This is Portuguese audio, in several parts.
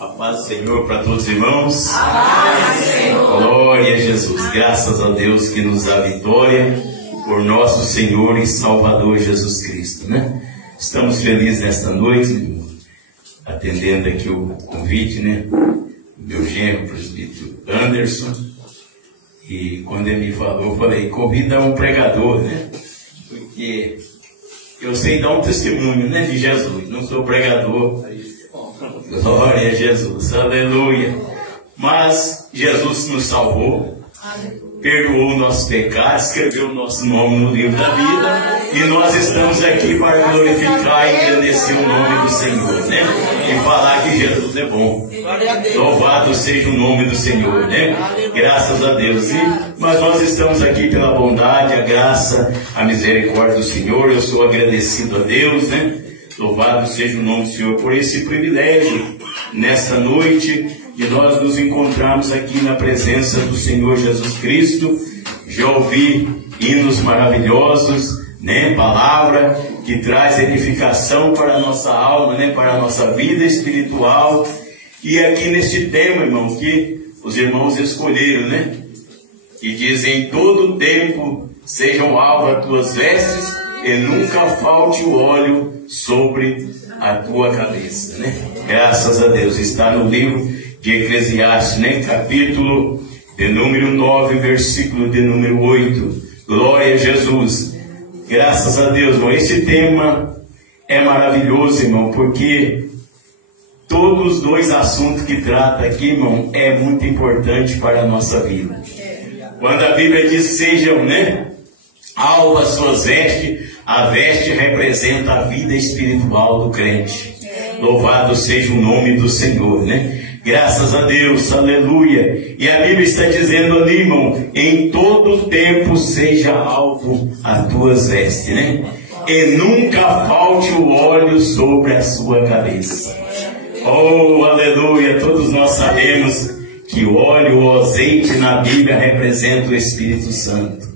A paz do Senhor para todos os irmãos. Amém, Senhor. Glória a Jesus. Graças a Deus que nos dá vitória por nosso Senhor e Salvador Jesus Cristo, né? Estamos felizes nesta noite, atendendo aqui o convite, né? Meu genro, o presbítero Anderson. E quando ele me falou, eu falei, convida um pregador, né? Porque eu sei dar um testemunho, né, de Jesus. Não sou pregador. Glória a Jesus, aleluia. Mas Jesus nos salvou, perdoou o nosso pecado, escreveu o nosso nome no livro da vida, e nós estamos aqui para glorificar e engrandecer o nome do Senhor, né? E falar que Jesus é bom. Louvado seja o nome do Senhor, né? Graças a Deus. Mas nós estamos aqui pela bondade, a graça, a misericórdia do Senhor. Eu sou agradecido a Deus, né? Louvado seja o nome do Senhor por esse privilégio, nesta noite, de nós nos encontrarmos aqui na presença do Senhor Jesus Cristo. Já ouvi hinos maravilhosos, né? Palavra que traz edificação para a nossa alma, né? Para a nossa vida espiritual. E aqui neste tema, irmão, que os irmãos escolheram, né? Que dizem, em todo tempo sejam alvas as tuas vestes, e nunca falte o óleo sobre a tua cabeça, né? Graças a Deus. Está no livro de Eclesiastes, né? Capítulo de número 9, versículo de número 8. Glória a Jesus. Graças a Deus, irmão. Esse tema é maravilhoso, irmão, porque todos os dois assuntos que trata aqui, irmão, é muito importante para a nossa vida. Quando a Bíblia diz, sejam, né? Alvas suas vestes, a veste representa a vida espiritual do crente. Louvado seja o nome do Senhor, né? Graças a Deus, aleluia. E a Bíblia está dizendo ali, irmão, em todo tempo seja alvo as tuas vestes, né? E nunca falte o óleo sobre a sua cabeça. Oh, aleluia. Todos nós sabemos que o óleo, o azeite na Bíblia representa o Espírito Santo.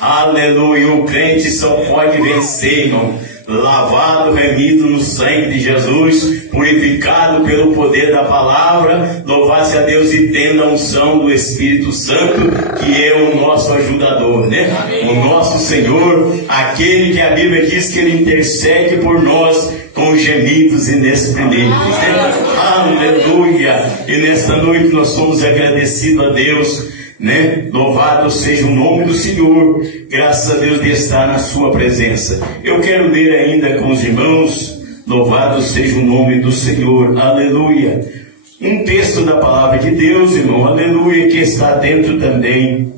Aleluia, o crente só pode vencer, irmão, lavado, remido no sangue de Jesus, purificado pelo poder da palavra, louvado-se a Deus, e tendo a unção do Espírito Santo, que é o nosso ajudador, né? Amém. O nosso Senhor, aquele que a Bíblia diz que Ele intercede por nós com gemidos inexprimíveis, né? Aleluia! E nesta noite nós somos agradecidos a Deus, né? Louvado seja o nome do Senhor, graças a Deus de estar na sua presença. Eu quero ler ainda com os irmãos, louvado seja o nome do Senhor, aleluia, um texto da palavra de Deus, irmão, aleluia, que está dentro também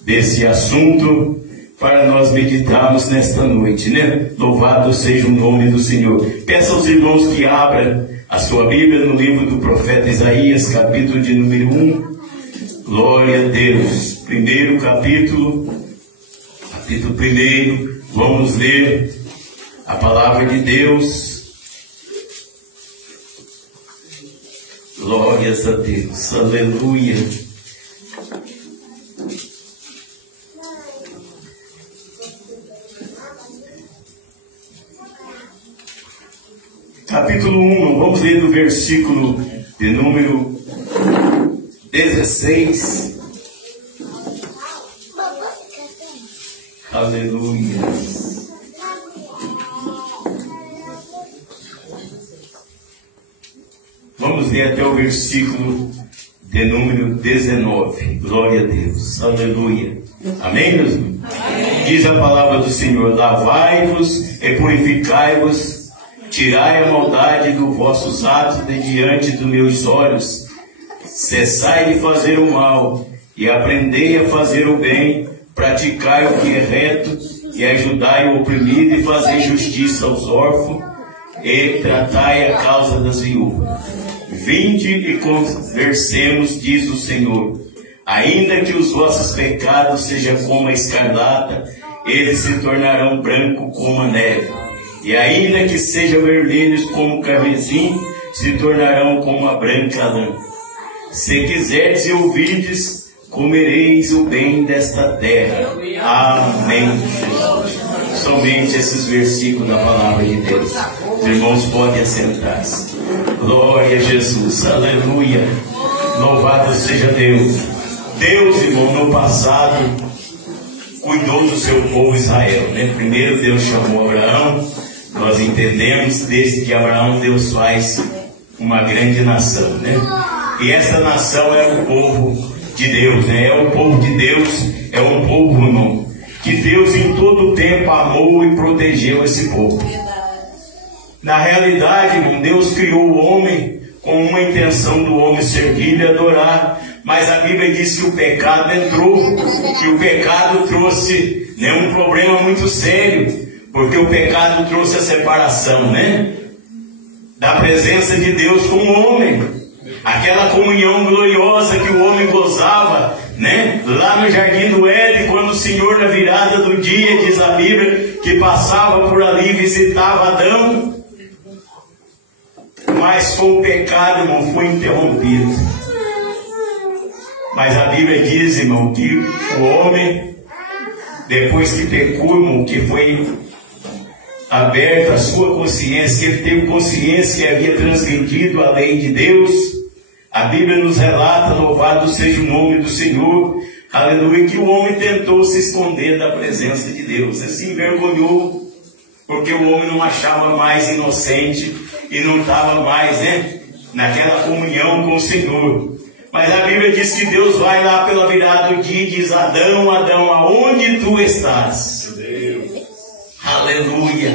desse assunto, para nós meditarmos nesta noite, né? Louvado seja o nome do Senhor. Peço aos irmãos que abram a sua Bíblia no livro do profeta Isaías, capítulo de número 1. Glória a Deus. Primeiro capítulo 1, vamos ler a palavra de Deus. Glórias a Deus, aleluia. Capítulo 1, vamos ler do versículo de número 16. Aleluia. Vamos ler até o versículo de número 19. Glória a Deus. Aleluia. Amém, meus irmãos? Diz a palavra do Senhor: lavai-vos e purificai-vos, tirai a maldade dos vossos atos de diante dos meus olhos. Cessai de fazer o mal e aprendei a fazer o bem, praticai o que é reto e ajudai o oprimido e fazei justiça aos órfãos e tratai a causa das viúvas. Vinde e conversemos, diz o Senhor. Ainda que os vossos pecados sejam como a escarlata, eles se tornarão brancos como a neve. E ainda que sejam vermelhos como o carmesim, se tornarão como a branca lã. Se quiserdes e ouvides, comereis o bem desta terra. Amém, Jesus. somente esses versículos da palavra de Deus. Os irmãos podem assentar-se. Glória a Jesus, aleluia. Louvado seja Deus. Deus, irmão, no passado cuidou do seu povo Israel, né? Primeiro Deus chamou Abraão. Nós entendemos desde que Abraão Deus faz uma grande nação, né? E essa nação é o povo de Deus, né? É o povo de Deus, é um povo, irmão, que Deus em todo o tempo amou e protegeu esse povo. Na realidade, irmão, Deus criou o homem com uma intenção do homem servir e adorar, mas a Bíblia diz que o pecado entrou, que o pecado trouxe, né, um problema muito sério, porque o pecado trouxe a separação, né, da presença de Deus com o homem. Aquela comunhão gloriosa que o homem gozava, né, lá no jardim do Éden, quando o Senhor, na virada do dia, diz a Bíblia, que passava por ali e visitava Adão. Mas com o pecado, irmão, foi interrompido. Mas a Bíblia diz, irmão, que o homem, depois que pecou, irmão, que foi aberta a sua consciência, que ele teve consciência que havia transgredido a lei de Deus, a Bíblia nos relata, louvado seja o nome do Senhor, aleluia, que o homem tentou se esconder da presença de Deus. Ele se envergonhou, porque o homem não achava mais inocente e não estava mais, né, naquela comunhão com o Senhor. Mas a Bíblia diz que Deus vai lá pela virada do dia e diz: Adão, Adão, aonde tu estás? Deus. Aleluia.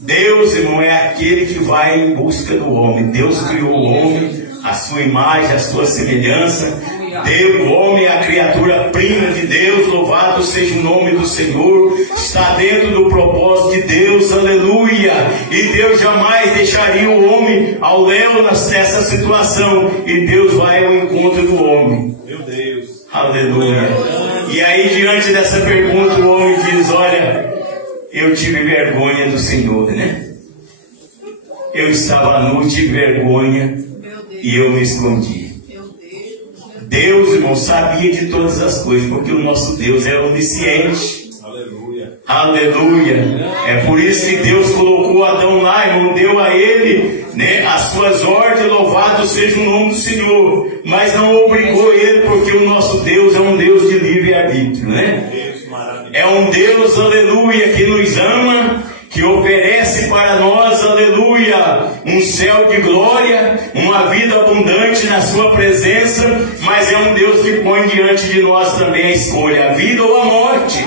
Deus, irmão, é aquele que vai em busca do homem. Deus criou o homem, a sua imagem, a sua semelhança. Deus, o homem é a criatura prima de Deus, louvado seja o nome do Senhor, está dentro do propósito de Deus, aleluia. E Deus jamais deixaria o homem ao léu nessa situação, e Deus vai ao encontro do homem. Meu Deus, aleluia. E aí, diante dessa pergunta, o homem diz: olha, eu tive vergonha do Senhor, né? Eu estava nu, tive vergonha e eu me escondi. Deus, irmão, sabia de todas as coisas, porque o nosso Deus é onisciente. Aleluia. Aleluia. É por isso que Deus colocou Adão lá, irmão, deu a ele, né, as suas ordens, louvado seja o nome do Senhor, mas não obrigou ele, porque o nosso Deus é um Deus de livre-arbítrio, né? É um Deus, aleluia, que nos ama, que oferece para nós, aleluia, um céu de glória, uma vida abundante na sua presença, mas é um Deus que põe diante de nós também a escolha, a vida ou a morte.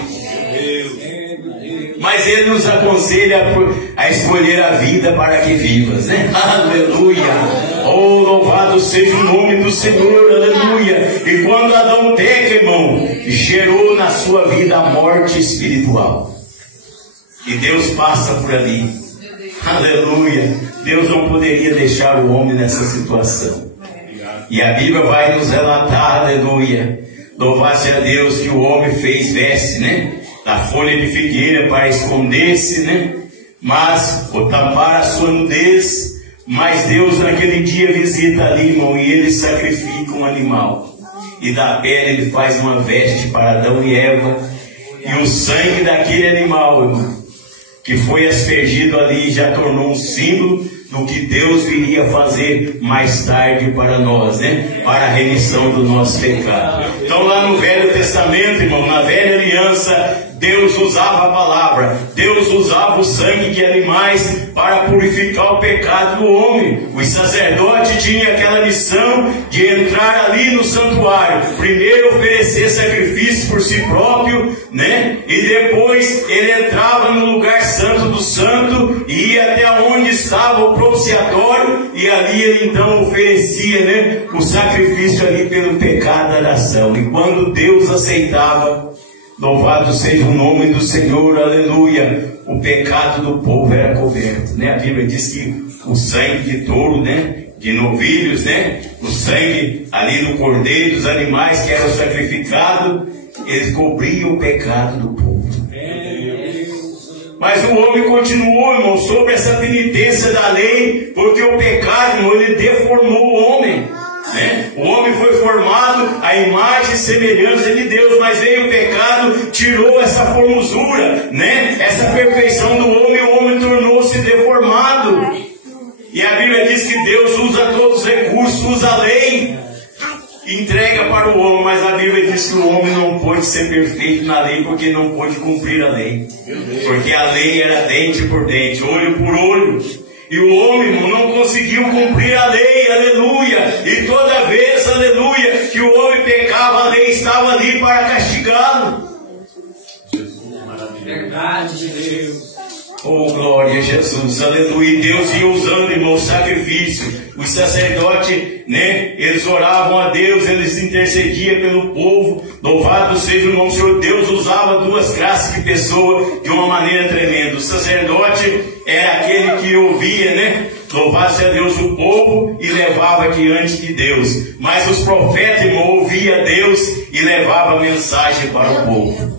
Mas Ele nos aconselha a escolher a vida para que vivas, né? Aleluia! Oh, louvado seja o nome do Senhor, aleluia! E quando Adão peca, irmão, gerou na sua vida a morte espiritual. E Deus passa por ali. Aleluia. Deus não poderia deixar o homem nessa situação. E a Bíblia vai nos relatar, aleluia. Louvado seja Deus que o homem fez veste, né? Da folha de figueira para esconder-se, né? Mas, ou tampar a sua nudez. Mas Deus naquele dia visita ali, irmão, e ele sacrifica um animal. E da pele ele faz uma veste para Adão e Eva. E o sangue daquele animal, irmão, que foi aspergido ali, já tornou um símbolo do que Deus viria fazer mais tarde para nós, né? Para a remissão do nosso pecado. Então lá no Velho Testamento, irmão, na Velha Aliança, Deus usava a palavra, Deus usava o sangue de animais para purificar o pecado do homem. Os sacerdotes tinham aquela missão de entrar ali no santuário, primeiro oferecer sacrifício por si próprio, né? E depois ele entrava no lugar santo do santo e ia até onde estava o propiciatório, e ali ele então oferecia, né, o sacrifício ali pelo pecado da nação. E quando Deus aceitava, louvado seja o nome do Senhor, aleluia, o pecado do povo era coberto, né? A Bíblia diz que o sangue de touro, né, de novilhos, né, o sangue ali do cordeiro, dos animais que eram sacrificados, eles cobriam o pecado do povo. Mas o homem continuou, irmão, sobre essa penitência da lei, porque o pecado, irmão, ele deformou o homem, né? O homem foi formado à imagem e semelhança de Deus, mas veio o pecado, tirou essa formosura, né? Essa perfeição do homem, o homem tornou-se deformado. E a Bíblia diz que Deus usa todos os recursos, usa a lei, entrega para o homem, mas a Bíblia diz que o homem não pôde ser perfeito na lei, porque não pôde cumprir a lei. Porque a lei era dente por dente, olho por olho. E o homem, irmão, não conseguiu cumprir a lei, aleluia. E toda vez, aleluia, que o homem pecava, a lei estava ali para castigá-lo. Verdade de Deus. Oh, glória a Jesus, aleluia. E Deus ia usando, irmão, o sacrifício. Os sacerdotes, né, eles oravam a Deus, eles intercediam pelo povo. Louvado seja o nome do Senhor. Deus usava duas classes de pessoa de uma maneira tremenda. O sacerdote era aquele que ouvia, né, louvado seja Deus, o povo e levava diante de Deus. Mas os profetas, irmão, ouviam Deus e levavam a mensagem para o povo.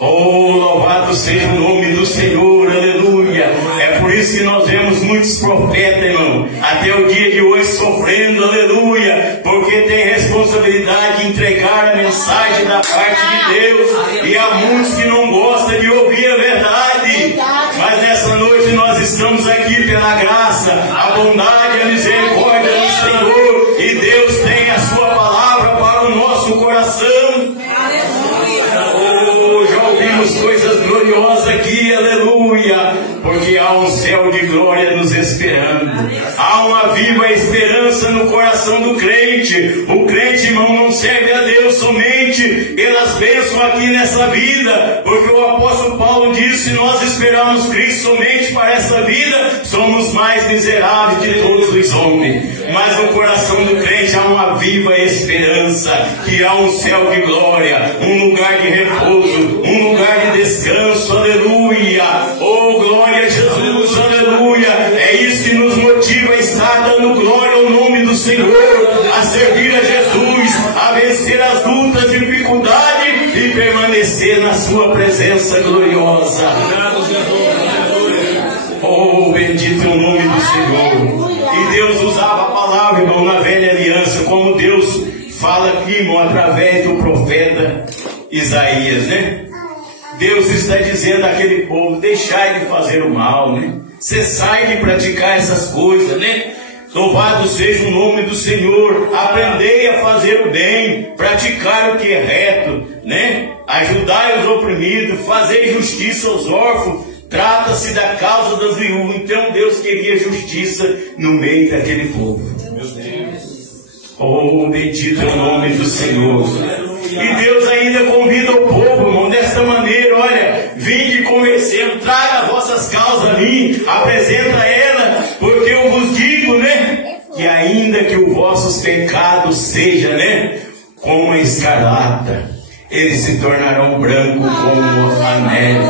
Oh, louvado seja o nome do Senhor, aleluia. É por isso que nós vemos muitos profetas, irmão, até o dia de hoje sofrendo, aleluia, porque tem responsabilidade de entregar a mensagem da parte de Deus. E há muitos que não gostam de ouvir a verdade. Mas nessa noite nós estamos aqui pela graça, a bondade e a misericórdia do Senhor. E Deus tem a sua palavra para o nosso coração. Coisas gloriosas aqui, aleluia, porque há um céu de glória nos esperando. Há uma viva esperança no coração do crente. O crente, irmão, não serve a Deus somente pelas bênçãos aqui nessa vida, porque o apóstolo Paulo disse: nós esperamos Cristo somente para essa vida, somos mais miseráveis de todos os homens. Mas no coração do crente há uma viva esperança, que há um céu de glória, um lugar de repouso, um lugar de descanso, aleluia. Oh, glória a Jesus, aleluia. É isso que nos motiva a estar dando glória ao nome do Senhor, a servir a Jesus, a vencer as lutas, dificuldades e permanecer na sua presença gloriosa. Oh, bendito é o nome do Senhor. E Deus usava a palavra, irmão, na velha aliança, como Deus fala aqui, irmão, através do profeta Isaías, né? Deus está dizendo àquele povo: deixai de fazer o mal, né? Cessai de praticar essas coisas, né? Louvado seja o nome do Senhor. Aprendei a fazer o bem, praticar o que é reto, né? Ajudai os oprimidos, fazei justiça aos órfãos. Trata-se da causa das viúvas. Então Deus queria justiça no meio daquele povo. Meu Deus. Oh, bendito é o nome do Senhor. E Deus ainda convida o povo, irmão, desta maneira: olha, vinde conversando, traga as vossas causas a mim, apresenta ela, porque eu vos digo, né, que ainda que os vossos pecados sejam, né, como a escarlata, eles se tornarão brancos como a neve.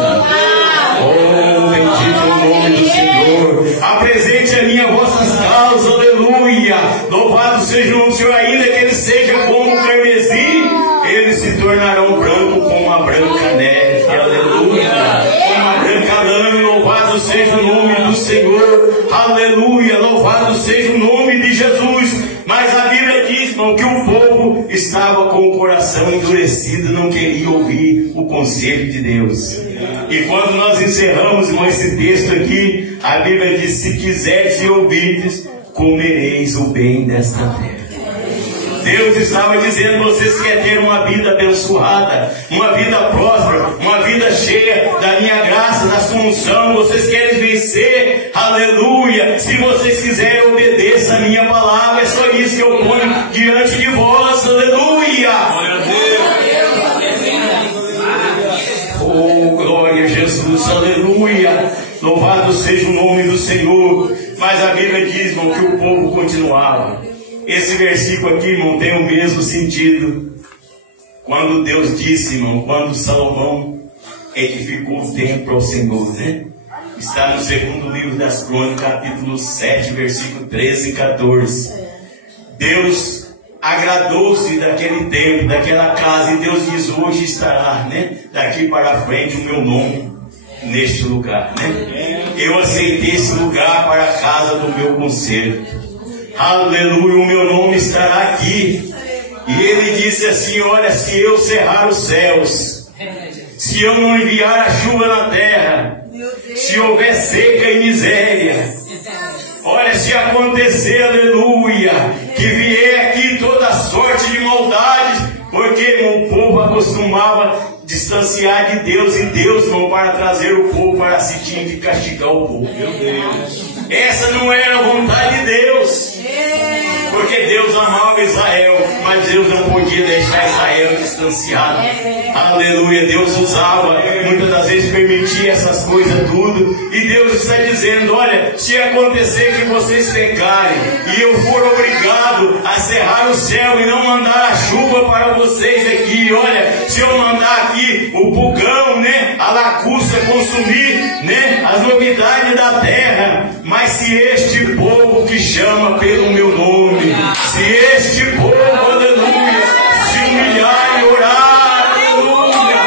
Oh, bendito é o nome do Senhor. Apresente a mim as vossas causas, aleluia. Louvado seja o nome do Senhor. Ainda que ele seja como o carmesim, eles se tornarão branco como a branca neve, aleluia. Como a branca lã. Louvado seja o nome do Senhor, aleluia. Louvado seja o nome de Jesus. Mas a Bíblia diz, irmão, que o povo estava com o coração endurecido, não queria ouvir o conselho de Deus. E quando nós encerramos, irmão, esse texto aqui, a Bíblia diz: se quiseres e ouvirdes, comereis o bem desta terra. Deus estava dizendo: vocês querem ter uma vida abençoada, uma vida próspera, uma vida cheia da minha graça, da sua unção, vocês querem vencer, aleluia. Se vocês quiserem, obedeça a minha palavra. É só isso que eu ponho diante de vós, aleluia. Oh, glória a Jesus, aleluia. Louvado seja o nome do Senhor. Mas a Bíblia diz, irmão, que o povo continuava. Esse versículo aqui, irmão, tem o mesmo sentido quando Deus disse, irmão, quando Salomão edificou o templo ao Senhor, né? Está no segundo livro das Crônicas, capítulo 7, versículo 13 e 14. Deus agradou-se daquele templo, daquela casa, e Deus diz: hoje estará, né, daqui para frente, o meu nome neste lugar, né? Eu aceitei esse lugar para a casa do meu conserto. Aleluia, o meu nome estará aqui. E ele disse assim: olha, se eu cerrar os céus, se eu não enviar a chuva na terra, se houver seca e miséria, olha, se acontecer, aleluia, que vier aqui toda sorte de maldades, porque o povo acostumava distanciar de Deus, e Deus não para trazer o povo para se tinha de castigar o povo. Meu Deus. Essa não era a vontade de Deus, porque Deus amava Israel, mas Deus não podia deixar Israel distanciado. Aleluia. Deus usava, muitas das vezes permitia essas coisas tudo, e Deus está dizendo: olha, se acontecer que vocês pecarem e eu for obrigado a cerrar o céu e não mandar a chuva para vocês aqui, olha, se eu mandar aqui o pulgão, né, a lacuça consumir, né, as novidades da terra, mas se este povo que chama pelo meu nome, se este povo, aleluia, se humilhar e orar, aleluia,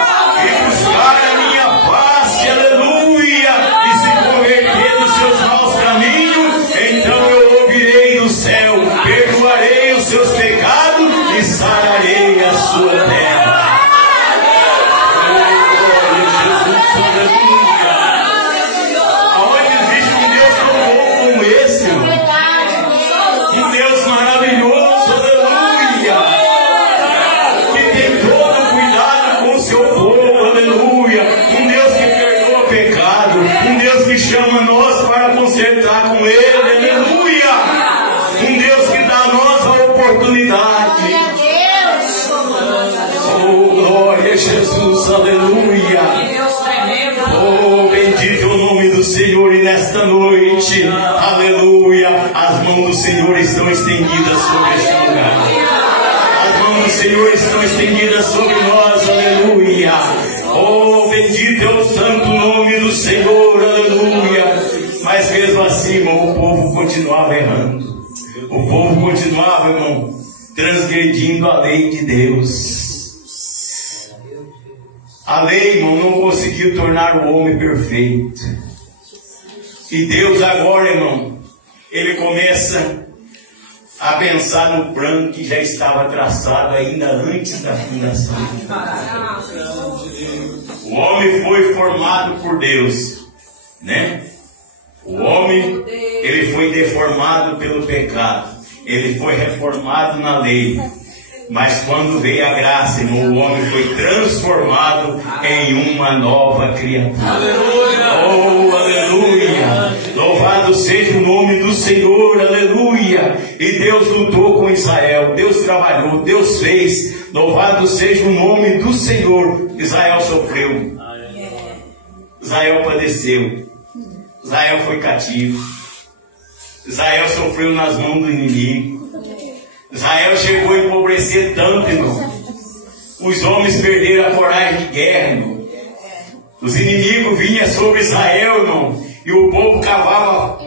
e buscar a minha face, aleluia, e se converter dos seus maus caminhos, então eu ouvirei do céu, perdoarei os seus pecados e sararei a sua terra. Chama nós para consertar com Ele, aleluia. Um Deus que dá a nós a oportunidade. Oh, glória a Jesus, aleluia. Oh, bendito é o nome do Senhor, e nesta noite, aleluia, as mãos do Senhor estão estendidas sobre este lugar. As mãos do Senhor estão estendidas sobre nós, aleluia. Oh, bendito é o santo nome do Senhor, aleluia. Mas mesmo assim, irmão, o povo continuava errando. O povo continuava, irmão, transgredindo a lei de Deus. A lei, irmão, não conseguiu tornar o homem perfeito. E Deus agora, irmão, Ele começa a pensar no plano que já estava traçado ainda antes da fundação. O homem foi formado por Deus, né? O homem, ele foi deformado pelo pecado, ele foi reformado na lei. Mas quando veio a graça, irmão, o homem foi transformado em uma nova criatura. Oh, aleluia! Louvado seja o nome do Senhor, aleluia! E Deus lutou com Israel, Deus trabalhou, Deus fez. Louvado seja o nome do Senhor. Israel sofreu, Israel padeceu, Israel foi cativo, Israel sofreu nas mãos do inimigo. Israel chegou a empobrecer tanto, irmão. Os homens perderam a coragem de guerra, irmão. Os inimigos vinham sobre Israel, irmão, e o povo cavava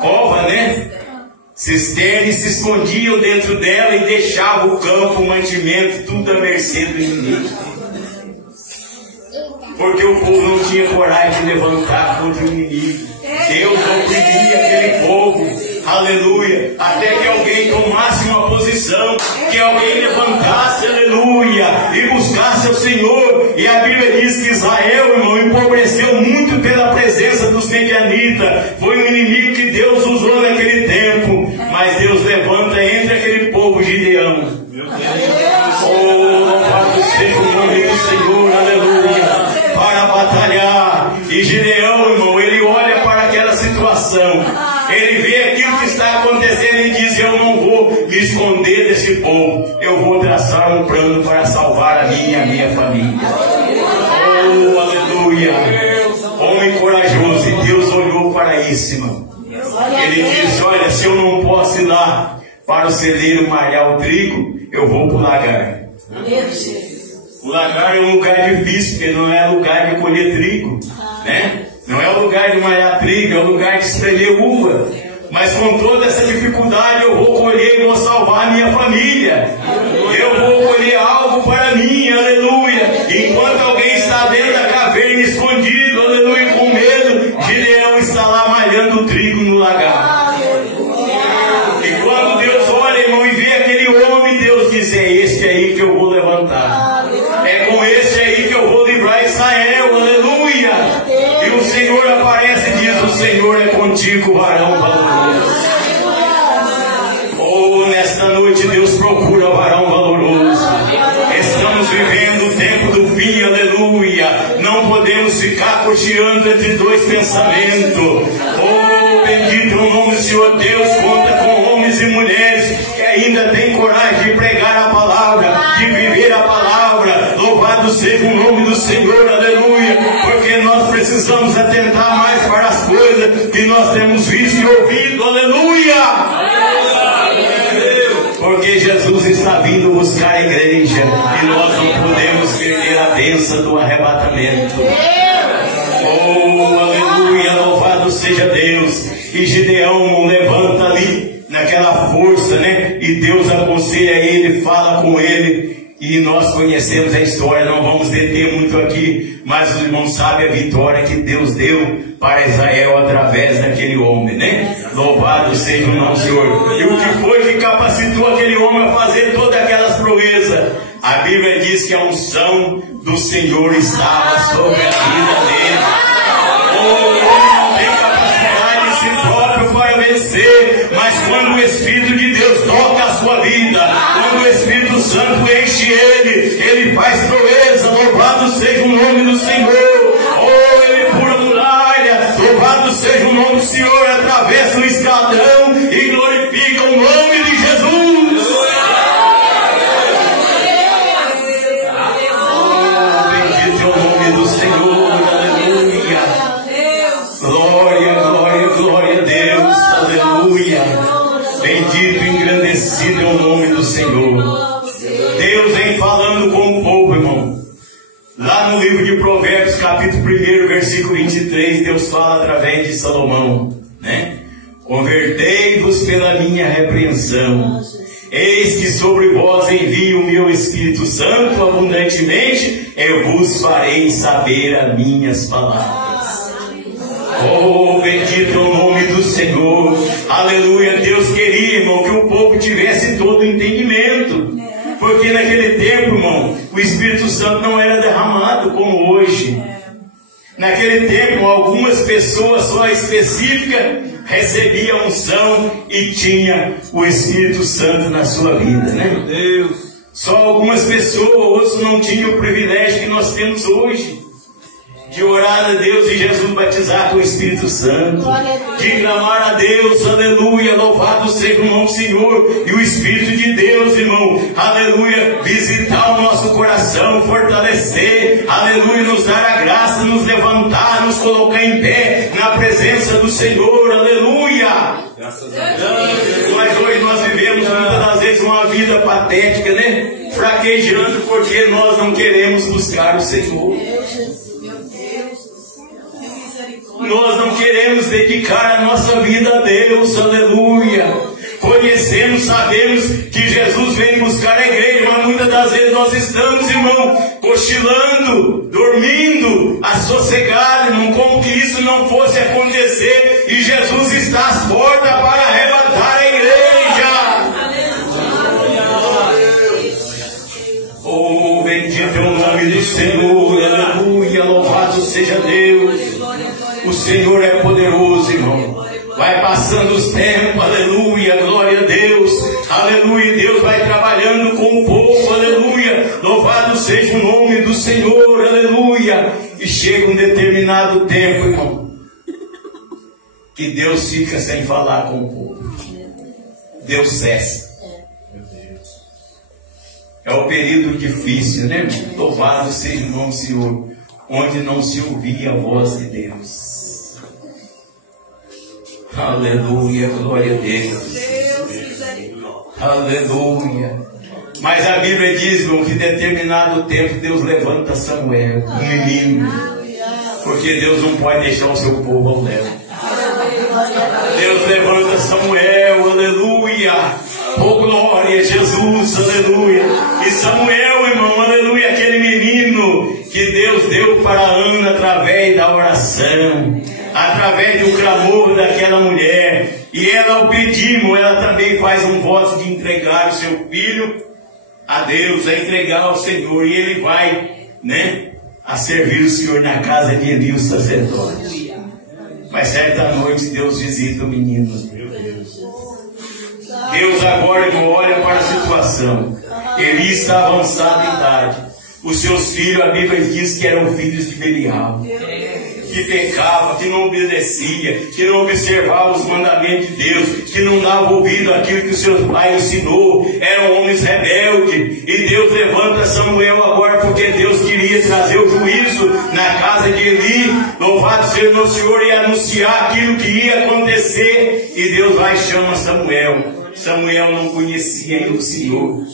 cova, né? Cisterna, e se escondiam dentro dela e deixavam o campo, o mantimento, tudo à mercê do inimigo. Porque o povo não tinha coragem de levantar contra o inimigo. Deus oprimia aquele povo, aleluia, até que alguém tomasse uma posição, que alguém levantasse, aleluia, e buscasse o Senhor. E a Bíblia diz que Israel, irmão, empobreceu muito pela presença dos medianitas. Foi um inimigo que Deus usou naquele tempo, mas Deus levanta entre aquele povo Gideão. Oh, louvado seja o nome do Senhor, aleluia, para batalhar. E Gideão, irmão, ele olha para aquela situação, ele vê aquilo que está acontecendo e diz: eu não vou me esconder desse povo, eu vou traçar um plano para salvar a minha e a minha família. Oh, aleluia, homem corajoso. E Deus olhou para isso, irmão. Ele disse: olha, se eu não posso ir lá para o celeiro malhar o trigo, eu vou para o lagar. O lagar é um lugar difícil, porque não é lugar de colher trigo, né? Não é o lugar de malhar trigo, é o lugar de espremer uva. Mas com toda essa dificuldade eu vou colher e vou salvar a minha família. Eu vou colher algo para mim, aleluia. Enquanto alguém está dentro da caverna escondido, aleluia, com medo, Gideão está lá malhando o trigo no lagar. E quando Deus olha, irmão, e vê aquele homem, Deus diz: é este aí que eu vou levantar. É com esse aí que eu vou livrar Israel. contigo, varão valoroso. Oh, nesta noite Deus procura varão valoroso. Estamos vivendo o tempo do fim, aleluia. Não podemos ficar cocheando entre dois pensamentos. Oh, bendito é o nome do Senhor. Deus conta com homens e mulheres que ainda têm coragem de pregar a palavra, de viver a palavra. Louvado seja o nome do Senhor, aleluia. Porque nós precisamos atentar mais para as coisas que nós temos visto e ouvido, aleluia. Porque Jesus está vindo buscar a igreja e nós não podemos perder a bênção do arrebatamento. Oh, aleluia, louvado seja Deus. E Gideão levanta ali naquela força, né? E Deus aconselha ele, fala com ele. E nós conhecemos a história, não vamos deter muito aqui, mas os irmãos sabem a vitória que Deus deu para Israel através daquele homem, né? Louvado seja o nome do Senhor. E o que foi que capacitou aquele homem a fazer todas aquelas proezas? A Bíblia diz que a unção do Senhor estava sobre a vida dele. O homem não tem capacidade de si próprio para vencer, mas quando o Espírito de Deus toca a sua vida, quando o Espírito Santo enche ele faz proeza. Louvado seja o nome do Senhor. Oh, ele pula muralha. Louvado seja o nome do Senhor. Atravessa o escadrão e glorifica o nome de Jesus. Oh, bendito é o nome do Senhor. Aleluia. Glória, glória, glória a Deus. Aleluia. Bendito e engrandecido é o nome do Senhor. Deus vem falando com o povo, irmão. Lá no livro de Provérbios, capítulo 1, versículo 23, Deus fala através de Salomão, né? Convertei-vos pela minha repreensão. Eis que sobre vós envio o meu Espírito Santo abundantemente, eu vos farei saber as minhas palavras. Oh, bendito é o nome do Senhor. Aleluia. Deus queria, irmão, que o povo tivesse todo o entendimento. Porque naquele tempo, irmão, o Espírito Santo não era derramado como hoje. Naquele tempo, algumas pessoas só específicas recebiam unção e tinha o Espírito Santo na sua vida, né? Deus. Só algumas pessoas, outros não tinham o privilégio que nós temos hoje. De orar a Deus e Jesus batizar com o Espírito Santo, de clamar a Deus, aleluia, louvado seja o nome do Senhor, e o Espírito de Deus, irmão, aleluia, visitar o nosso coração, fortalecer, aleluia, nos dar a graça, nos levantar, nos colocar em pé na presença do Senhor, aleluia. Graças a Deus. Mas hoje nós vivemos muitas das vezes uma vida patética, né? Fraquejando porque nós não queremos buscar o Senhor. Nós não queremos dedicar a nossa vida a Deus, aleluia. Conhecemos, sabemos que Jesus vem buscar a igreja, mas muitas das vezes nós estamos, irmão, cochilando, dormindo, assossegados, irmão, como que isso não fosse acontecer, e Jesus está às portas para arrebatar a igreja. Oh, bendito é o nome do Senhor, aleluia, louvado seja Deus. O Senhor é poderoso, irmão. Vai passando os tempos, aleluia, glória a Deus, aleluia. Deus vai trabalhando com o povo, aleluia. Louvado seja o nome do Senhor, aleluia. E chega um determinado tempo, irmão, que Deus fica sem falar com o povo. Deus cessa. É o período difícil, né, irmão? Louvado seja o nome do Senhor, onde não se ouvia a voz de Deus. Aleluia, glória a Deus. Aleluia. Mas a Bíblia diz, irmão, que em determinado tempo Deus levanta Samuel, um menino. Porque Deus não pode deixar o seu povo ao léu. Deus levanta Samuel, aleluia. Oh, glória a Jesus, aleluia. E Samuel, irmão, aleluia, aquele menino que Deus deu para Ana através da oração, através do clamor daquela mulher. E ela, ao pedir, ela também faz um voto de entregar o seu filho a Deus, a entregar ao Senhor. E ele vai, né, a servir o Senhor na casa de Eli, o sacerdote. Mas certa noite Deus visita o menino. Deus agora não olha para a situação. Eli está avançado em idade. Os seus filhos, a Bíblia diz que eram filhos de Belial, que pecava, que não obedecia, que não observava os mandamentos de Deus, que não dava ouvido àquilo que o seu pai ensinou. Eram homens rebeldes. E Deus levanta Samuel agora porque Deus queria trazer o juízo na casa de Eli. Louvado seja o Senhor, e anunciar aquilo que ia acontecer. E Deus vai e chama Samuel. Samuel não conhecia ainda o Senhor.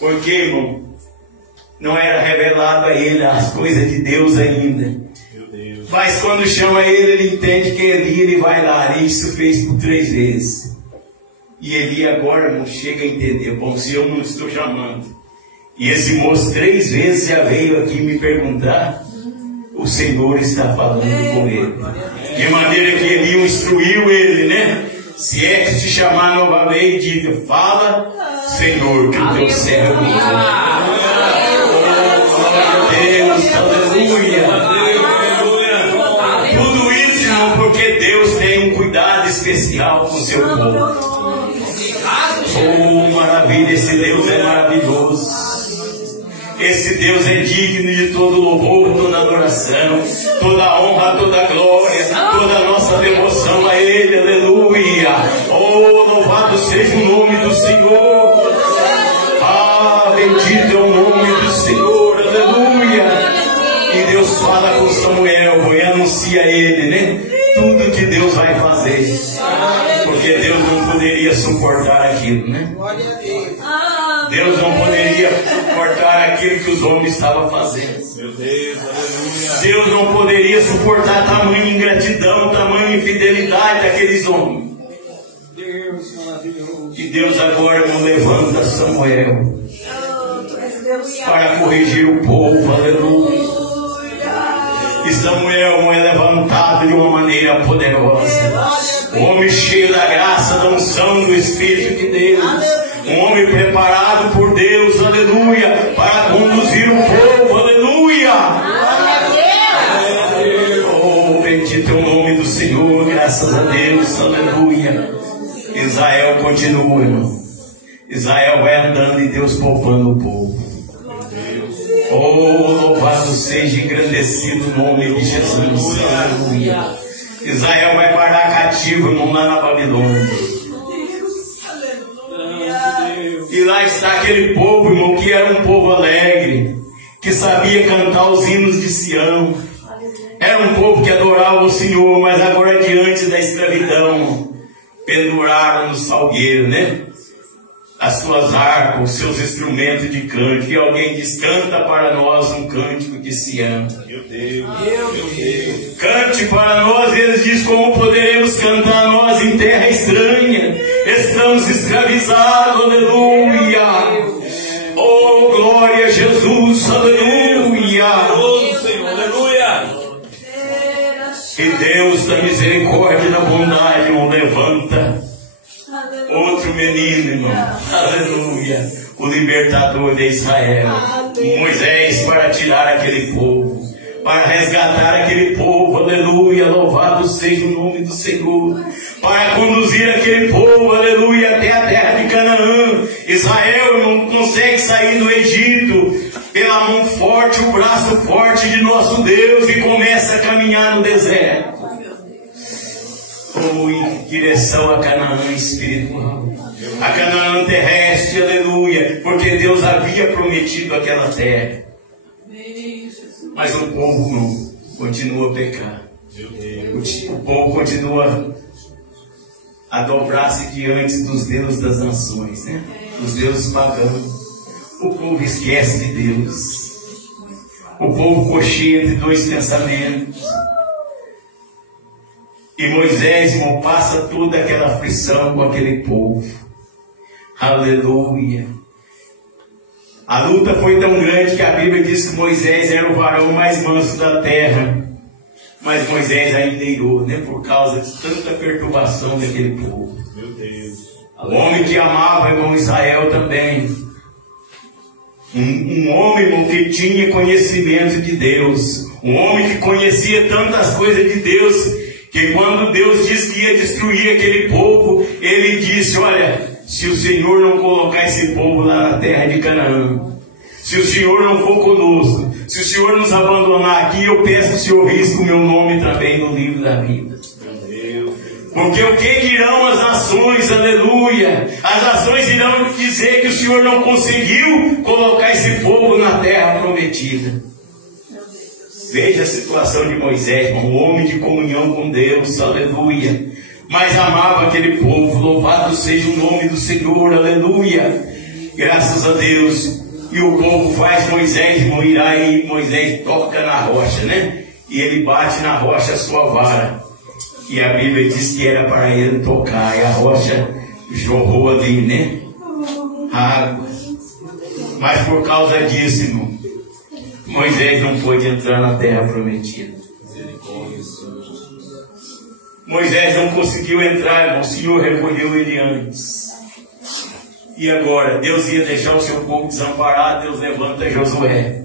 Porque, irmão, não era revelado a ele as coisas de Deus ainda. Mas quando chama ele entende que ele vai lá. E isso fez por 3 vezes. E Eli agora não chega a entender. Bom, se eu não estou chamando, e esse moço 3 vezes já veio aqui me perguntar, o Senhor está falando com ele. De maneira que Eli instruiu ele, né? Se é que te chamar novamente, diga: fala, Senhor, que o teu servo ouve. Deus, aleluia. Tudo isso, irmão, porque Deus tem um cuidado especial com o seu povo. Oh, maravilha, esse Deus é maravilhoso. Esse Deus é digno de todo louvor, toda adoração, toda honra, toda glória, toda a nossa devoção a Ele, aleluia. Oh, louvado seja o nome do Senhor. Ah, bendito é o nome do Senhor, aleluia. E Deus fala com Samuel e anuncia a ele, né? Tudo que Deus vai fazer. Porque Deus não poderia suportar aquilo, né? Deus não poderia suportar aquilo que os homens estavam fazendo. Meu Deus, aleluia. Deus não poderia suportar tamanha ingratidão, tamanha infidelidade daqueles homens. Deus maravilhoso. E Deus agora não levanta Samuel para corrigir o povo, aleluia. E Samuel é levantado de uma maneira poderosa. Um homem cheio da graça, da unção do Espírito de Deus. Um homem preparado por Deus, aleluia, para conduzir o povo, aleluia. Oh, bendito é o nome do Senhor, graças a Deus, aleluia. Israel continua, irmão. Israel vai andando e Deus poupando o povo. Oh, louvado seja engrandecido o nome de Jesus, aleluia. Israel vai parar cativo, irmão, lá na Babilônia. E lá está aquele povo, irmão, que era um povo alegre, que sabia cantar os hinos de Sião. Era um povo que adorava o Senhor, mas agora diante da escravidão, penduraram no salgueiro, né? As suas harpas, os seus instrumentos de canto. E alguém diz: canta para nós um cântico de Sião. Meu Deus, meu Deus. Cante para nós. Eles dizem: como poderemos cantar nós em terra estranha? Estamos escravizados, aleluia. Oh, glória a Jesus, aleluia. Aleluia. E Deus da misericórdia e da bondade o levanta. Outro menino, irmão, aleluia, o libertador de Israel, Moisés, para tirar aquele povo, para resgatar aquele povo, aleluia, louvado seja o nome do Senhor, para conduzir aquele povo, aleluia, até a terra de Canaã. Israel não consegue sair do Egito pela mão forte, o braço forte de nosso Deus, e começa a caminhar no deserto. Em direção a Canaã espiritual, a Canaã terrestre, aleluia, porque Deus havia prometido aquela terra. Mas o povo continua a pecar. O povo continua a dobrar-se diante dos deuses das nações, né? Os deuses pagãos. O povo esquece de Deus. O povo cocheia entre 2 pensamentos. E Moisés, irmão, passa toda aquela aflição com aquele povo. Aleluia. A luta foi tão grande que a Bíblia diz que Moisés era o varão mais manso da terra. Mas Moisés ainda irou, né? Por causa de tanta perturbação daquele povo. Meu Deus. O homem que amava, irmão, Israel também. Um homem, irmão, que tinha conhecimento de Deus. Um homem que conhecia tantas coisas de Deus, Que quando Deus disse que ia destruir aquele povo, ele disse: olha, se o Senhor não colocar esse povo lá na terra de Canaã, se o Senhor não for conosco, se o Senhor nos abandonar aqui, eu peço que o Senhor risque o meu nome também no livro da vida. Porque o que dirão as nações? Aleluia! As nações irão dizer que o Senhor não conseguiu colocar esse povo na terra prometida. Veja a situação de Moisés, um homem de comunhão com Deus, aleluia. Mas amava aquele povo, louvado seja o nome do Senhor, aleluia. Graças a Deus. E o povo faz Moisés ir aí, Moisés toca na rocha, né? E ele bate na rocha a sua vara. E a Bíblia diz que era para ele tocar, e a rocha jorrou ali, né? Água. Mas por causa disso, irmão, Moisés não pôde entrar na terra prometida. Moisés não conseguiu entrar, irmão. O Senhor recolheu ele antes. E agora, Deus ia deixar o seu povo desamparado. Deus levanta Josué.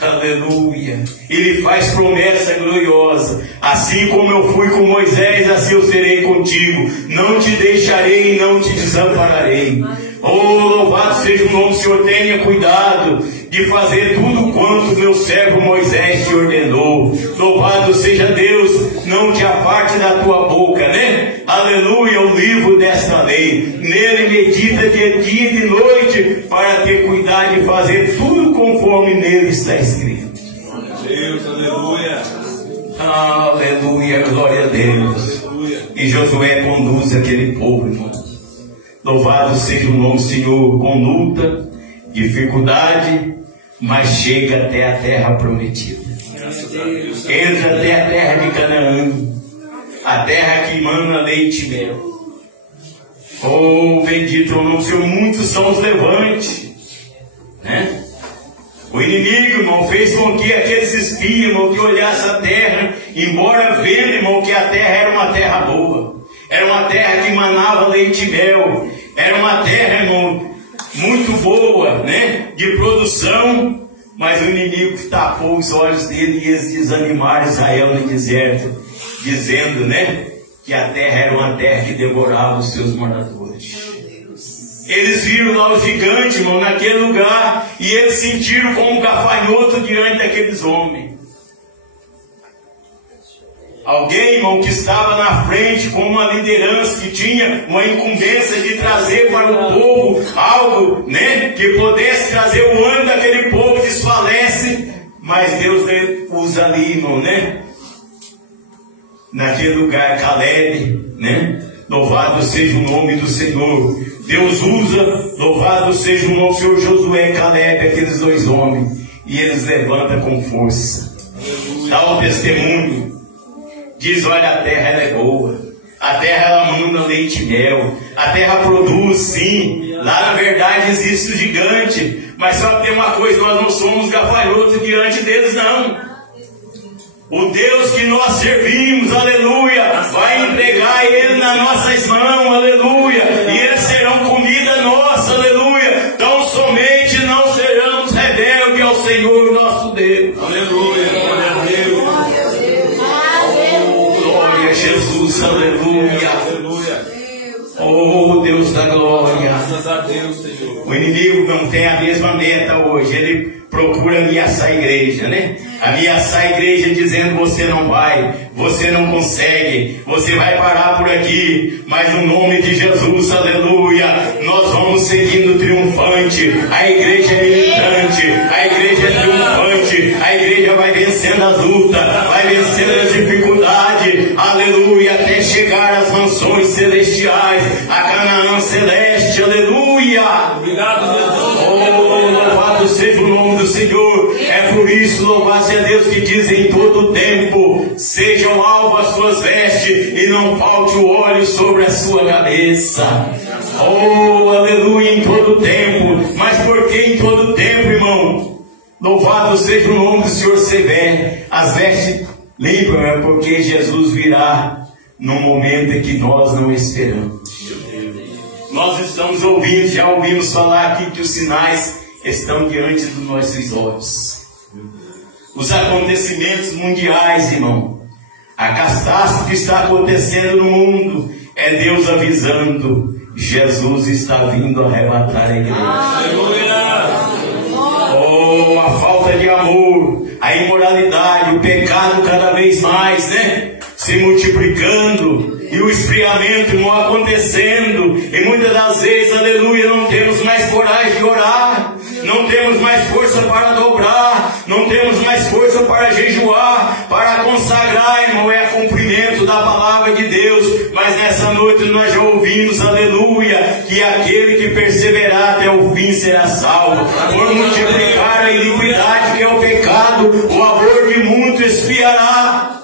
Aleluia. Ele faz promessa gloriosa: assim como eu fui com Moisés, assim eu serei contigo. Não te deixarei e não te desampararei. Oh, louvado seja o nome do Senhor. Tenha cuidado de fazer tudo quanto meu servo Moisés te ordenou. Louvado seja Deus. Não te aparte da tua boca, né? Aleluia, o livro desta lei. Nele medita de dia e de noite, para ter cuidado de fazer tudo conforme nele está escrito. Deus, aleluia. Aleluia, glória a Deus. Aleluia. E Josué conduz aquele povo, irmão. Louvado seja o nome do Senhor. Com luta, dificuldade, mas chega até a terra prometida. Entra até a terra de Canaã, a terra que emana leite e mel. Oh, bendito é o nome do Senhor. Muitos são os levantes, né? O inimigo, irmão, fez com que aqueles espias, irmão, que olhassem a terra, embora vendo, irmão, que a terra era uma terra boa, era uma terra que manava leite e mel, era uma terra, irmão, muito boa, né, de produção, mas o inimigo tapou os olhos dele e eles desanimaram Israel no deserto, dizendo, né, que a terra era uma terra que devorava os seus moradores. Eles viram lá os gigantes, irmão, naquele lugar, e eles sentiram como um gafanhoto diante daqueles homens. Alguém, irmão, que estava na frente com uma liderança, que tinha uma incumbência de trazer para o povo algo, né, que pudesse trazer o ânimo daquele povo, desfalece, mas Deus usa ali, irmão, né, naquele lugar, Caleb, né, louvado seja o nome do Senhor. Deus usa, louvado seja o nome do Senhor, Josué e Caleb, aqueles dois homens, e eles levantam com força, dá o testemunho. Diz, olha, a terra ela é boa, a terra ela manda leite e mel, a terra produz sim, lá na verdade existe o gigante, mas só que tem uma coisa, nós não somos gafanhotos diante deles não. O Deus que nós servimos, aleluia, vai entregar ele nas nossas mãos, aleluia, e eles serão comida nossa, aleluia, então somente não seremos rebeldes ao Senhor nosso Deus, aleluia, glória a Deus. Jesus, aleluia, aleluia. Oh Deus da glória. Graças a Deus, Senhor. O inimigo não tem a mesma meta hoje. Ele procura ameaçar a igreja, né? Ameaçar a igreja dizendo: você não vai, você não consegue, você vai parar por aqui. Mas no nome de Jesus, aleluia, nós vamos seguindo triunfante. A igreja é militante, a igreja é triunfante, a igreja vai vencendo as lutas, vai vencendo as dificuldades, aleluia, até chegar às mansões celestiais, a Canaã celeste, aleluia. Obrigado, Jesus. Oh, louvado seja o nome do Senhor. É por isso, louvado seja Deus, que diz em todo tempo: sejam alvas as suas vestes e não falte o óleo sobre a sua cabeça. Oh, aleluia, em todo tempo. Mas por que em todo tempo, irmão? Louvado seja o nome do Senhor Severo. As vestes limpas, é porque Jesus virá no momento em que nós não esperamos. Nós estamos ouvindo, já ouvimos falar aqui que os sinais estão diante dos nossos olhos. Os acontecimentos mundiais, irmão. A catástrofe que está acontecendo no mundo é Deus avisando: Jesus está vindo arrebatar a igreja. Aleluia! Oh, a falta de amor, a imoralidade, o pecado cada vez mais, se multiplicando, e o esfriamento não acontecendo, e muitas das vezes, aleluia, não temos mais coragem de orar, não temos mais força para dobrar, não temos mais força para jejuar, para consagrar, irmão, é cumprimento da palavra de Deus. Mas nessa noite nós já ouvimos, aleluia, que aquele que perseverar até o fim será salvo. Por multiplicar a iniquidade, que é o pecado, o amor de muito expiará.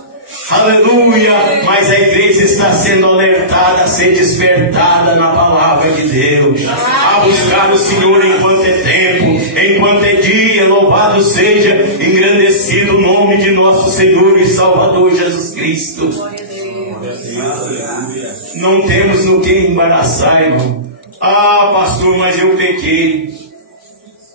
Aleluia, mas a igreja está sendo alertada a ser despertada na palavra de Deus, a buscar o Senhor enquanto é tempo, enquanto é dia. Louvado seja, engrandecido o nome de nosso Senhor e Salvador Jesus Cristo. Não temos no que embaraçar, irmão. Ah, pastor, mas eu pequei.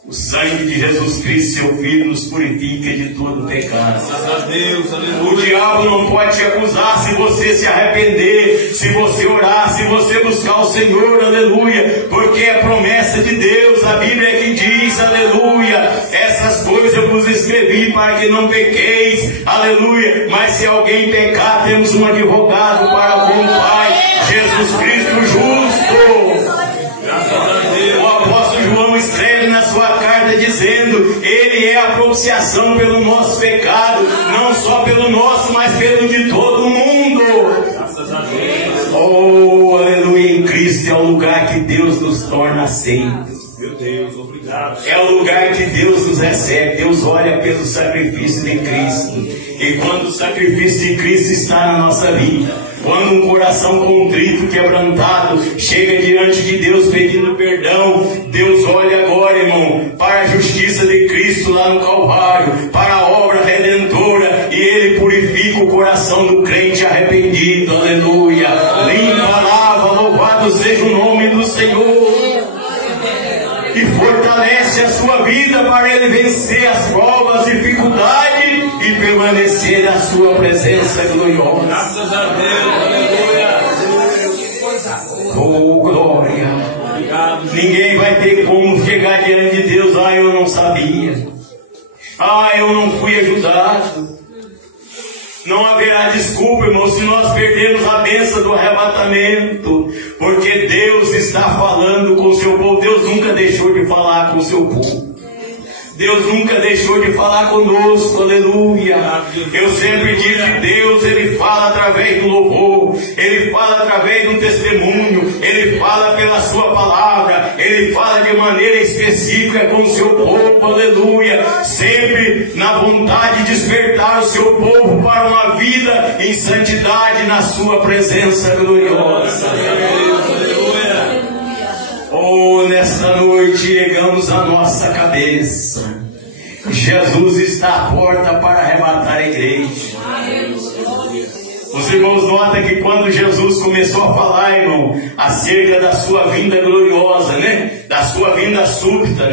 O sangue de Jesus Cristo, seu Filho, nos purifica de todo pecado. Graças a Deus, aleluia. O diabo não pode te acusar se você se arrepender, se você orar, se você buscar o Senhor, aleluia. Porque é promessa de Deus, a Bíblia que diz, aleluia: essas coisas eu vos escrevi para que não pequeis, aleluia. Mas se alguém pecar, temos um advogado para com o Pai, Jesus Cristo justo. Graças a Deus. O apóstolo João escreve na sua carta dizendo: Ele é a propiciação pelo nosso pecado, não só pelo nosso, mas pelo de todo mundo. Graças a Deus. Oh, aleluia, em Cristo é o lugar que Deus nos torna aceitos. Meu Deus, obrigado. É o lugar que Deus nos recebe. Deus olha pelo sacrifício de Cristo. E quando o sacrifício de Cristo está na nossa vida, quando um coração contrito, quebrantado, chega diante de Deus pedindo perdão, Deus olha agora, irmão, para a justiça de Cristo lá no Calvário, para a obra redentora, e Ele purifica o coração do crente arrependido. Aleluia. Limpa, lava, louvado seja o nome do Senhor. E fortalece a sua vida para ele vencer as provas, as dificuldades e permanecer na sua presença gloriosa. Graças a Deus, aleluia. Oh, glória. Obrigado. Ninguém vai ter como chegar diante de Deus: ah, eu não sabia, ah, eu não fui ajudado. Não haverá desculpa, irmão, se nós perdermos a bênção do arrebatamento, porque Deus está falando com o seu povo. Deus nunca deixou de falar com o seu povo. Deus nunca deixou de falar conosco, aleluia. Eu sempre digo que Deus, Ele fala através do louvor, Ele fala através do testemunho, Ele fala pela sua palavra, Ele fala de maneira específica com o seu povo, aleluia. Sempre na vontade de despertar o seu povo para uma vida em santidade na sua presença gloriosa. Aleluia. Oh, nesta noite chegamos à nossa cabeça. Jesus está à porta para arrebatar a igreja. Os irmãos notam que quando Jesus começou a falar, irmão, acerca da sua vinda gloriosa, da sua vinda súbita,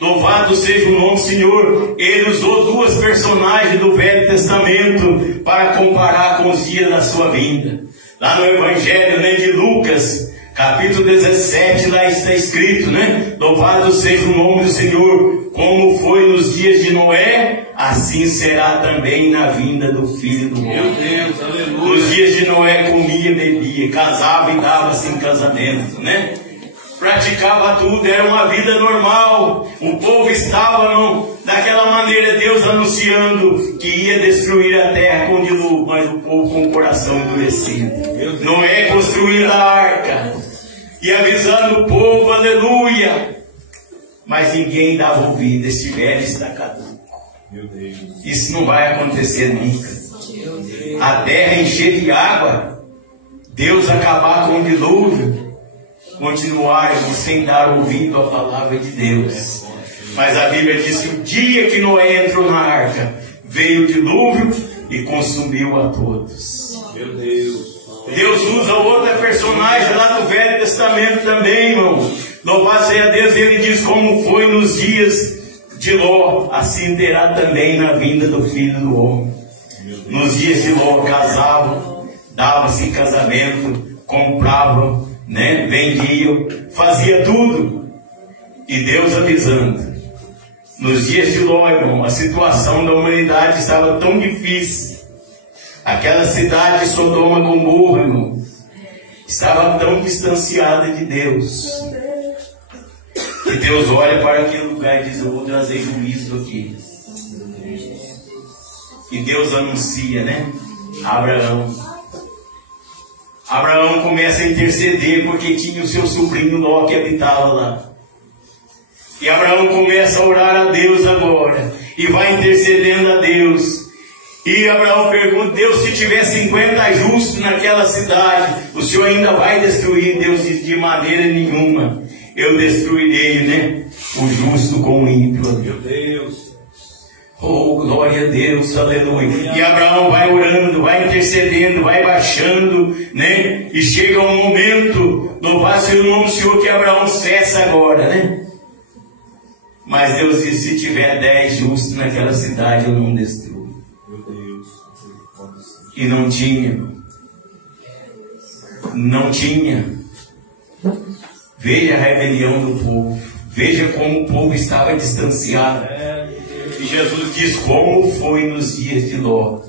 louvado seja o nome do Senhor, ele usou duas personagens do Velho Testamento para comparar com os dias da sua vinda. Lá no Evangelho de Lucas, capítulo 17, lá está escrito, louvado seja o nome do Senhor. Como foi nos dias de Noé, assim será também na vinda do Filho do Homem. Meu Deus, aleluia. Nos dias de Noé comia, bebia, casava e dava-se em casamento, praticava tudo, era uma vida normal. O povo estava daquela maneira, Deus anunciando que ia destruir a terra com dilúvio, mas o povo com o coração endurecido. Noé construindo a arca e avisando o povo, aleluia. Mas ninguém dava ouvido, este velho está caduco. Meu Deus. Isso não vai acontecer nunca. A terra encher de água, Deus acabar com o dilúvio, continuarem sem dar ouvido à palavra de Deus. Mas a Bíblia diz que o dia que Noé entrou na arca, veio o dilúvio e consumiu a todos. Meu Deus. Deus usa outra personagem lá do Velho Testamento também, irmão. Louvado seja Deus, ele diz: como foi nos dias de Ló, assim terá também na vinda do Filho do Homem. Nos dias de Ló casavam, davam-se em casamento, compravam, né? Vendiam, fazia tudo. E Deus avisando. Nos dias de Ló, irmão, a situação da humanidade estava tão difícil. Aquela cidade de Sodoma e Gomorra, irmão, estava tão distanciada de Deus. Que Deus olha para aquele lugar e diz: eu vou trazer juízo aqui. E Deus anuncia, né? Abraão começa a interceder porque tinha o seu sobrinho Ló que habitava lá. E Abraão começa a orar a Deus agora. E vai intercedendo a Deus. E Abraão pergunta: Deus, se tiver 50 justos naquela cidade, o Senhor ainda vai destruir? Deus diz: de maneira nenhuma. Eu destruirei, né, o justo com o ímpio. Meu Deus. Oh, glória a Deus, aleluia. E Abraão vai orando, vai intercedendo, vai baixando, né? E chega um momento, louvado seja o nome do Senhor, que Abraão cessa agora, né? Mas Deus diz: se tiver 10 justos naquela cidade, eu não destruo. Meu Deus. E não tinha. Não tinha. Veja a rebelião do povo. Veja como o povo estava distanciado. E Jesus diz: como foi nos dias de Ló,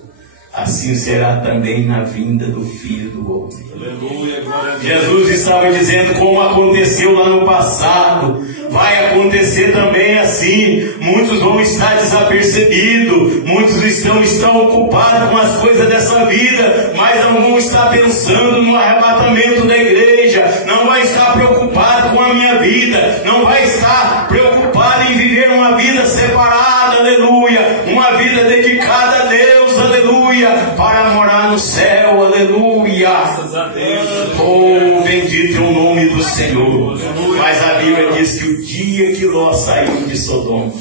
assim será também na vinda do Filho do Homem. Aleluia, glória a Deus. Jesus estava dizendo: como aconteceu lá no passado, vai acontecer também assim. Muitos vão estar desapercebidos, muitos estão ocupados com as coisas dessa vida, mas não vão estar pensando no arrebatamento da igreja, não vai estar preocupado com a minha vida, não vai estar preocupado em viver uma vida separada, aleluia, uma vida dedicada a Deus, aleluia, para morar no céu, aleluia. Graças a Deus. Oh, bendito é o nome do Senhor. Mas a Bíblia diz que o dia que Ló saiu de Sodoma,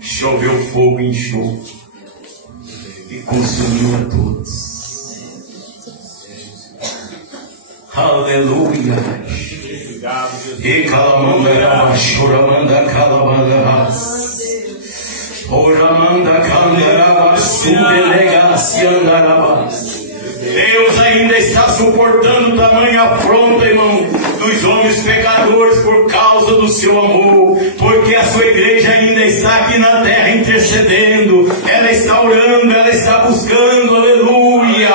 choveu fogo em enxofre e consumiu a todos. Aleluia. E calamanda choramanda calabandas. Oramanda candarabas, subelegacia andarabas. Deus ainda está suportando tamanha afronta, irmão, dos homens pecadores por causa do seu amor, porque a sua igreja ainda está aqui na terra intercedendo, ela está orando, ela está buscando, aleluia.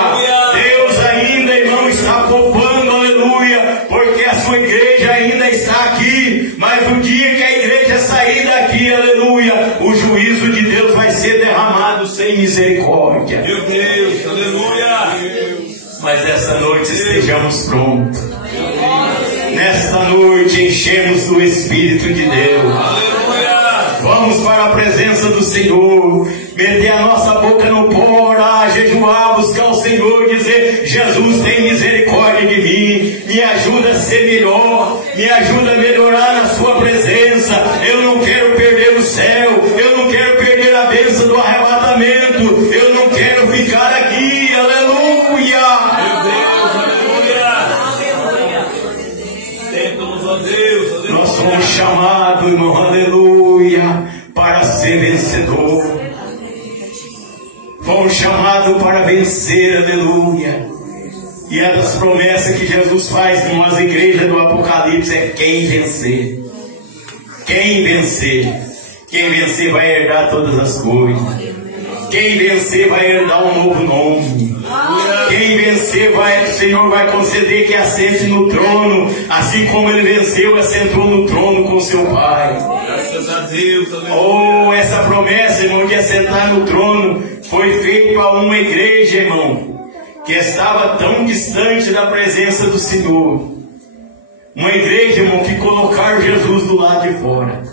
Deus ainda, irmão, está poupando, aleluia, porque a sua igreja ainda está aqui, mas o dia que a igreja sair daqui, aleluia, o juízo de Deus vai ser derramado sem misericórdia. Meu Deus, aleluia. Mas essa noite estejamos prontos. Nesta noite enchemos do Espírito de Deus. Vamos para a presença do Senhor, meter a nossa boca no pó, orar, jejuar, buscar o Senhor, dizer: Jesus, tem misericórdia de mim, me ajuda a ser melhor, me ajuda a melhorar na sua presença. Eu não quero perder o céu, eu não quero perder a bênção do arrebatamento, eu não quero ficar aqui, aleluia. Nós somos chamados, irmão, aleluia, para ser vencedor. Fomos chamados para vencer, aleluia. E é das promessas que Jesus faz com as igrejas do Apocalipse: é quem vencer. Quem vencer. Quem vencer vai herdar todas as coisas. Quem vencer vai herdar um novo nome. Quem vencer o Senhor vai conceder que assente no trono, assim como ele venceu, assentou no trono com seu Pai. Graças a Deus. Oh, essa promessa, irmão, de assentar no trono foi feita para uma igreja, irmão, que estava tão distante da presença do Senhor. Uma igreja, irmão, que colocaram Jesus do lado de fora.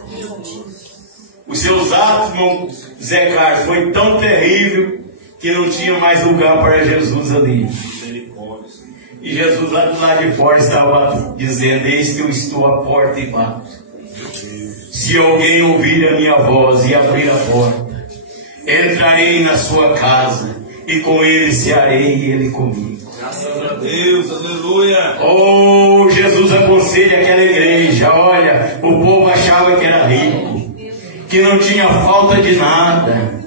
Os seus atos, irmão Zé Carlos, foi tão terrível que não tinha mais lugar para Jesus ali. E Jesus lá do lado de fora estava dizendo: eis que eu estou à porta e bato. Se alguém ouvir a minha voz e abrir a porta, entrarei na sua casa e com ele cearei e ele comigo. Graças a Deus, aleluia. Oh, Jesus aconselha aquela igreja: olha, o povo achava que era rico, que não tinha falta de nada.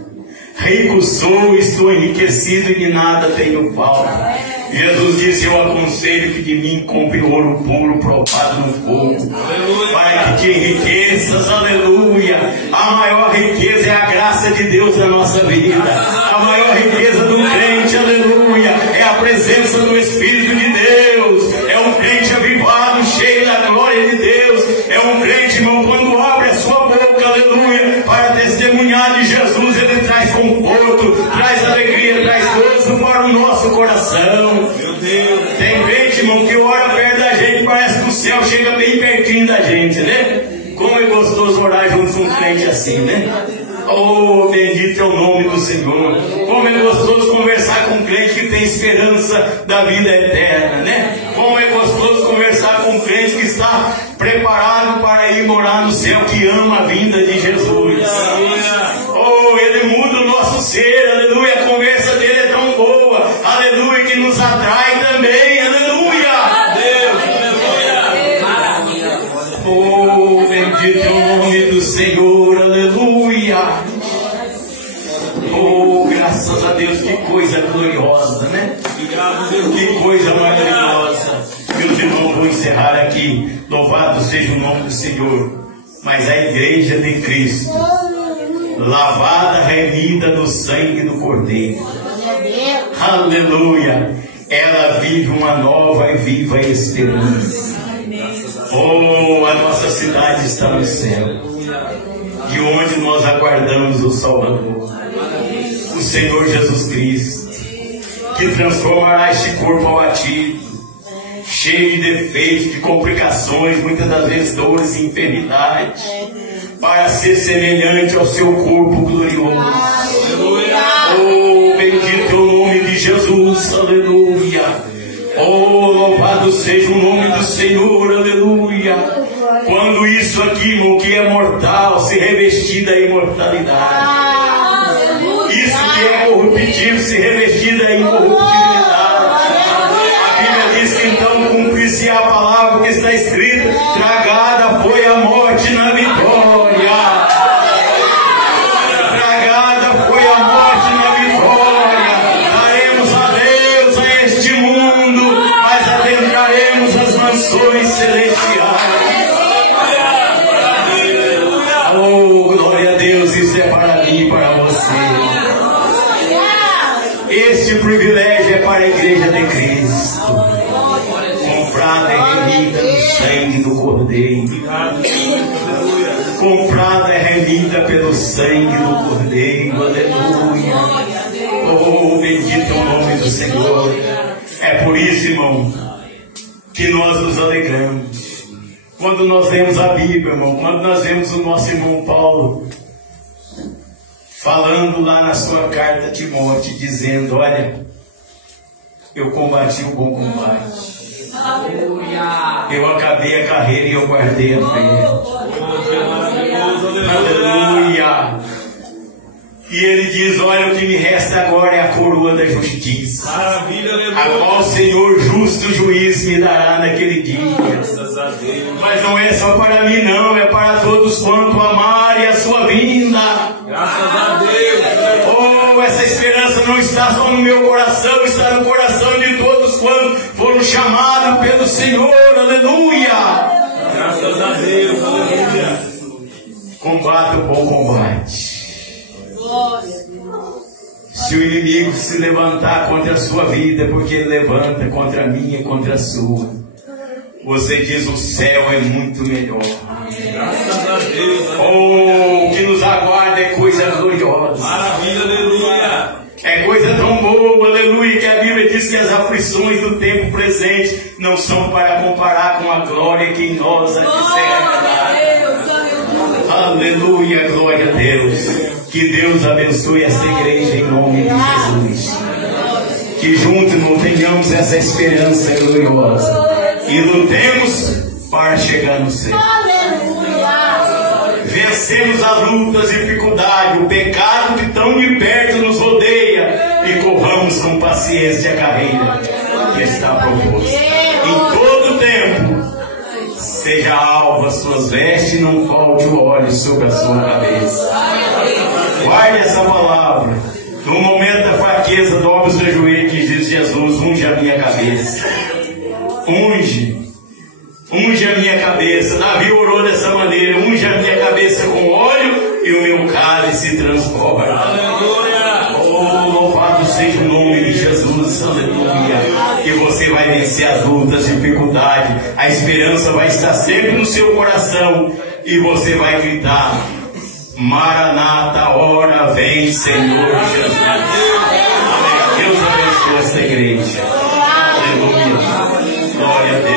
Rico sou, estou enriquecido e de nada tenho falta. Jesus disse: eu aconselho que de mim compre ouro puro provado no fogo, para que te enriqueças, aleluia. A maior riqueza é a graça de Deus na nossa vida. A maior riqueza do crente, aleluia, é a presença do Espírito de Deus. É um crente avivado, cheio da glória de Deus. É um crente, irmão, quando abre a sua boca, aleluia, para testemunhar de Jesus, ele traz conforto, traz alegria, traz gozo para o nosso coração. Meu Deus. Tem crente, irmão, que ora perto da gente, parece que o céu chega bem pertinho da gente, né? Como é gostoso orar junto com um crente assim, né? Oh, bendito é o nome do Senhor. Como é gostoso conversar com um crente que tem esperança da vida eterna, né? Como é gostoso conversar com um crente que está preparado para ir morar no céu, que ama a vinda de Jesus. Oh, ele muda o nosso ser, aleluia. A conversa dele é tão boa, aleluia, que nos atrai também, aleluia. Deus, aleluia. Oh, bendito é o nome do Senhor, aleluia. Oh, graças a Deus, que coisa gloriosa, né? Que coisa maravilhosa. Meus irmãos, vou encerrar aqui. Louvado seja o nome do Senhor. Mas a igreja de Cristo, lavada, remida no sangue do Cordeiro, aleluia, ela vive uma nova e viva esperança. Oh, a nossa cidade está no céu, de onde nós aguardamos o Salvador, o Senhor Jesus Cristo, que transformará este corpo abatido, cheio de defeitos, de complicações, muitas das vezes dores e enfermidades, para ser semelhante ao seu corpo glorioso. Oh, bendito é o nome de Jesus, aleluia. Oh, louvado seja o nome do Senhor, aleluia. Quando isso aqui, irmão, que é mortal, se revestir da imortalidade, isso que é corruptível, se revestir da incorruptibilidade. A Bíblia diz que então cumprir-se a palavra que está escrita: tragada foi a morte na vitória. Tragada foi a morte na vitória. Daremos adeus a este mundo, mas adentraremos as mansões celestiais. Oh, glória a Deus, isso é para mim e para você. Este privilégio é para a igreja de Cristo, comprada e remida no sangue do Cordeiro. Comprada e remida pelo sangue do Cordeiro, aleluia. Oh, bendito é o nome do Senhor. É por isso, irmão, que nós nos alegramos quando nós lemos a Bíblia, irmão, quando nós vemos o nosso irmão Paulo falando lá na sua carta a Timóteo, dizendo: olha, eu combati o bom combate, eu acabei a carreira e eu guardei a fé. Aleluia. E ele diz: olha, o que me resta agora é a coroa da justiça, a qual o Senhor justo juiz me dará naquele dia. Mas não é só para mim, não, é para todos quanto amarem a sua vinda. Graças a Deus. Oh, essa esperança não está só no meu coração, está no coração de todos quantos foram chamados pelo Senhor, aleluia. Graças a Deus, aleluia. Combata o bom combate. Se o inimigo se levantar contra a sua vida, porque ele levanta contra a minha e contra a sua, você diz: o céu é muito melhor. Graças a Deus. Oh, o que nos aguarda é coisa gloriosa. Maravilha, aleluia. É coisa tão boa, aleluia, que a Bíblia diz que as aflições do tempo presente não são para comparar com a glória que em nós há de ser revelada. Aleluia, glória a Deus. Que Deus abençoe esta igreja em nome de Jesus. Que juntos não tenhamos essa esperança gloriosa e lutemos para chegar no céu. Vencemos as lutas e dificuldades, o pecado que tão de perto nos rodeia, e corramos com paciência a carreira que está proposta. Em todo tempo, seja alva as suas vestes e não falte o óleo sobre a sua cabeça. Guarde essa palavra. No momento da fraqueza, dobre o seu joelho e diz: Jesus, unge a minha cabeça. Unge a minha cabeça. Davi orou dessa maneira: unge a minha cabeça com óleo e o meu cálice transborda. Aleluia. Oh, louvado seja o nome de Jesus. Aleluia. Que você vai vencer as lutas, dificuldades. A esperança vai estar sempre no seu coração. E você vai gritar: Maranata, ora vem, Senhor Jesus. Deus abençoe essa igreja. Aleluia. Glória a Deus.